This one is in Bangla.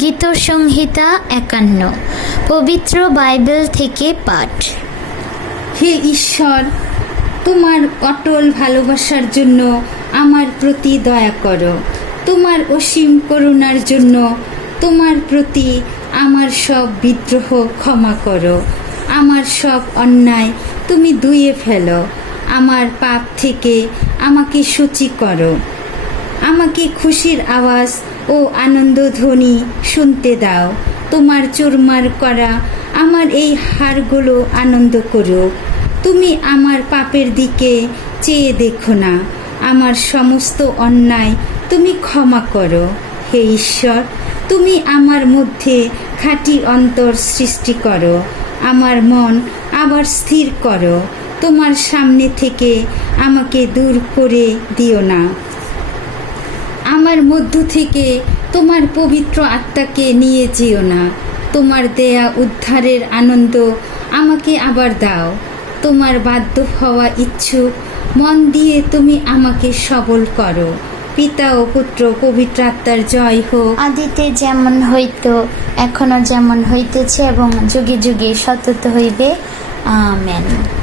গীতসংহিতা ৫১ পবিত্র বাইবেল থেকে পাঠ। হে ঈশ্বর, তোমার অটল ভালোবাসার জন্য আমার প্রতি দয়া করো। তোমার অসীম করুণার জন্য তোমার প্রতি আমার সব বিদ্রোহ ক্ষমা করো। আমার সব অন্যায় তুমি ধুয়ে ফেলো। আমার পাপ থেকে আমাকে শুচি করো। আমাকে খুশির আওয়াজ ও আনন্দধ্বনি শুনতে দাও। তোমার চুরমার করা আমার এই হাড়গুলো আনন্দ করুক। তুমি আমার পাপের দিকে চেয়ে দেখো না। আমার সমস্ত অন্যায় তুমি ক্ষমা করো। হে ঈশ্বর, তুমি আমার মধ্যে খাঁটি অন্তর সৃষ্টি করো। আমার মন আবার স্থির করো। তোমার সামনে থেকে আমাকে দূর করে দিও না। আমার মধ্য থেকে তোমার পবিত্র আত্মাকে নিয়ে যেও না। তোমার দেয়া উদ্ধারের আনন্দ আমাকে আবার দাও। তোমার বাধ্য হওয়া ইচ্ছুক মন দিয়ে তুমি আমাকে সবল করো। পিতা ও পুত্র পবিত্র আত্মার জয় হোক। আদিতে যেমন হইত, এখনো যেমন হইতেছে এবং যুগে যুগে সতত হইবে। আমেন।